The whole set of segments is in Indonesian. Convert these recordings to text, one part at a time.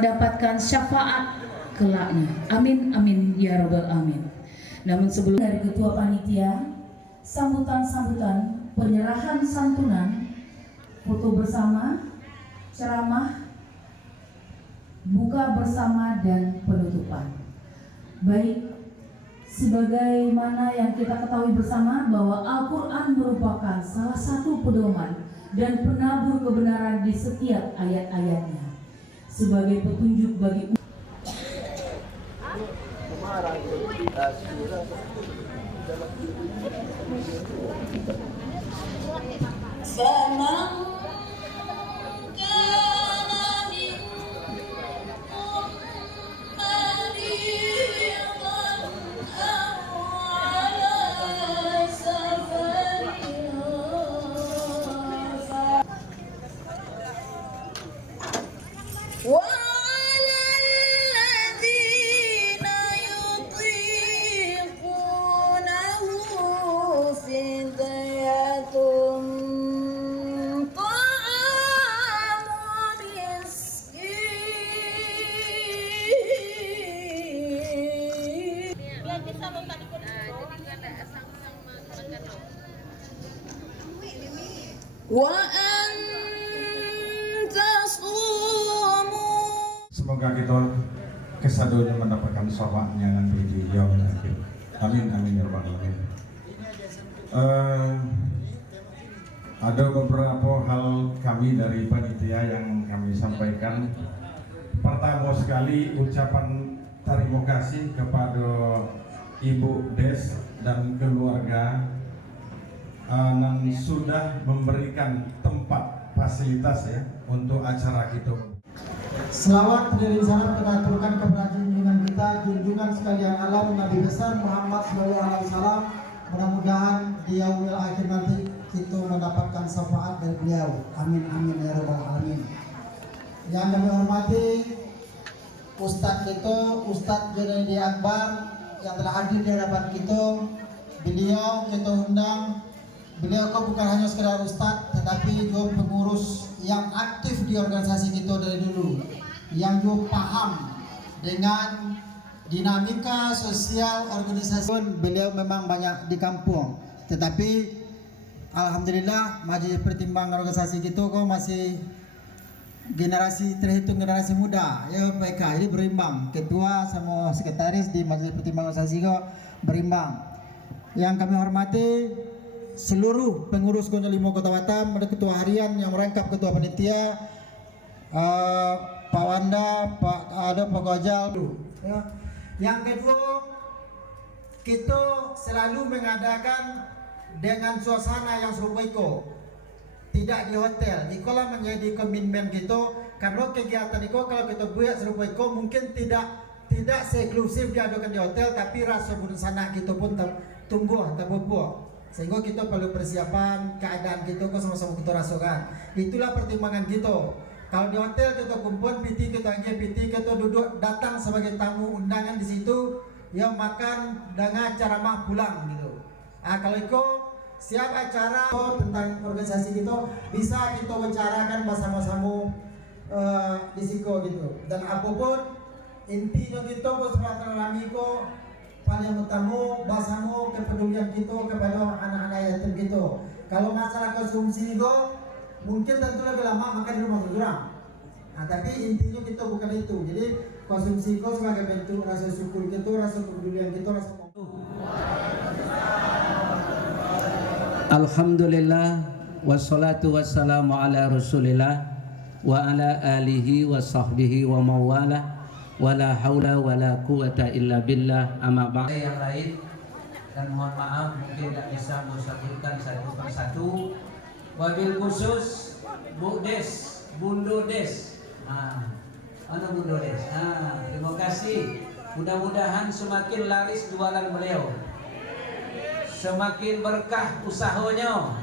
mendapatkan syafaat kelaknya. Amin amin ya robbal amin. Namun sebelum dari ketua panitia, sambutan-sambutan, penyerahan santunan, foto bersama, ceramah, buka bersama dan penutupan. Baik, sebagaimana yang kita ketahui bersama bahwa Al-Quran merupakan salah satu pedoman dan penabur kebenaran di setiap ayat-ayatnya sebagai petunjuk bagi Semoga kita kesadunya mendapatkan syafaatnya nanti di yaumil akhir. Amin amin ya rabbal alamin. Ada beberapa hal kami dari panitia yang kami sampaikan. Pertama sekali ucapan terima kasih kepada Ibu Des dan keluarga yang sudah memberikan tempat fasilitas ya untuk acara kita. Selawat beriring salam kita aturkan kepada junjungan kita, junjungan sekalian alam Nabi besar Muhammad SAW. Mudah-mudahan di yaumil akhir nanti kita mendapatkan syafaat dari beliau. Amin amin ya rabbal alamin. Yang kami hormati Ustadz kita, Ustadz Junaidi Akbar yang telah hadir di hadapan kita. Beliau kita undang. Beliau kok bukan hanya sekedar ustadz, tetapi juga pengurus yang aktif di organisasi kita dari dulu, yang juga paham dengan dinamika sosial organisasi. Beliau memang banyak di kampung, tetapi alhamdulillah majelis pertimbangan organisasi kita kok masih generasi terhitung generasi muda, ya PK, jadi berimbang, ketua sama sekretaris di majelis pertimbangan organisasi kok berimbang. Yang kami hormati seluruh pengurus Gonja Limo Kota Batam, ada ketua harian yang merangkap ketua panitia, Pak Wanda, Pak Gojal. Ya. Yang kedua, kita selalu mengadakan dengan suasana yang serupa Iko, tidak di hotel. Ikolah menjadi komitmen kita, karena kegiatan Iko kalau kita buat serupa Iko mungkin tidak seklusif diadakan di hotel, tapi rasa budaya kita pun tumbuh terpupuk. Sehingga kita perlu persiapan keadaan kita kok sama-sama kita rasakan. Itulah pertimbangan kita. Kalau di hotel kita kumpul, PT kita duduk datang sebagai tamu undangan di situ, ya makan dengan ceramah pulang gitu. Kalau itu siap acara tentang organisasi kita bisa kita bicarakan bersama-sama di situ gitu. Dan apapun intinya kita bersilaturahmi kok paling utama bahasamu kepedulian kita kepada anak-anak yatim kita. Kalau masalah konsumsi itu mungkin tentu lebih lama makan di rumah orang. Nah, tapi intinya kita bukan itu. Jadi konsumsi itu sebagai bentuk rasa syukur kita, rasa kepedulian kita, rasa Alhamdulillah wassalatu wassalamu ala Rasulillah wa ala alihi wa sahbihi wa mawala wala haula wala quwata illa billah, amma ba'd. Yang lain, dan mohon maaf mungkin tidak bisa mensabutkan satu persatu. Wabil khusus Bu Des, Bundo Des. Mana Bundo Des? Terima kasih. Mudah-mudahan semakin laris jualan beliau, semakin berkah usahanya,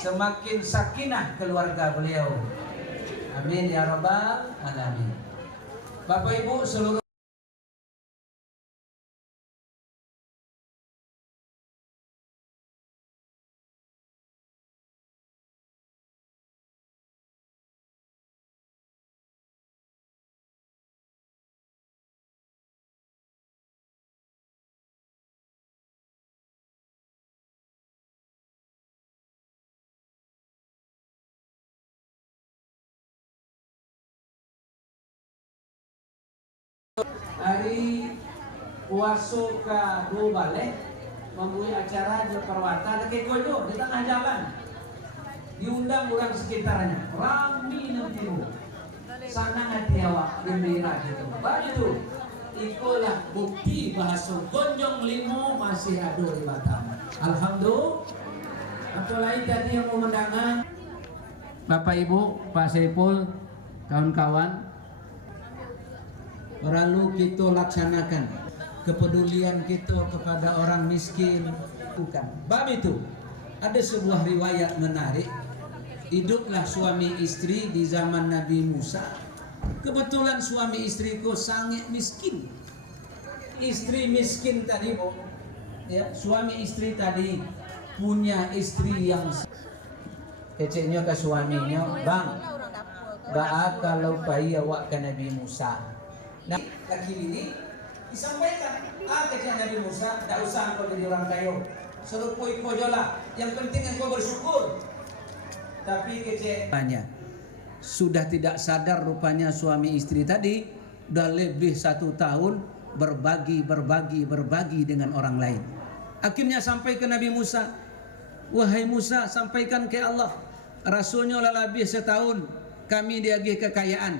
semakin sakinah keluarga beliau. Amin ya rabbal alamin. Bapak Ibu seluruh hari puasa ke dua balik membuat acara di perwata dekat kojo di tengah jalan, diundang orang sekitarnya, rami nantimu sana hati awak gembira gitu. Begitu itulah bukti bahasa gonjong limo masih ada di Batam. Alhamdulillah. Apalagi tadi yang mau mendengar Bapak Ibu, Pak Saiful, kawan-kawan, perlu kita laksanakan kepedulian kita kepada orang miskin. Bukan. Bab itu ada sebuah riwayat menarik. Hiduplah suami istri di zaman Nabi Musa. Kebetulan suami istriku sangat miskin. Istri miskin tadi, ya, suami istri tadi punya istri yang kecilnya ke suaminya, bang, baak kalau bayi awak ke Nabi Musa. Nah, lagi ini disampaikan, kecil Nabi Musa, tidak usah kau jadi orang kaya, serupui kau jola, yang penting engkau bersyukur. Tapi kecilnya sudah tidak sadar rupanya suami istri tadi sudah lebih 1 tahun berbagi dengan orang lain. Akhirnya sampai ke Nabi Musa, wahai Musa, sampaikan ke Allah, Rasulnya lebih 1 tahun kami diagih kekayaan,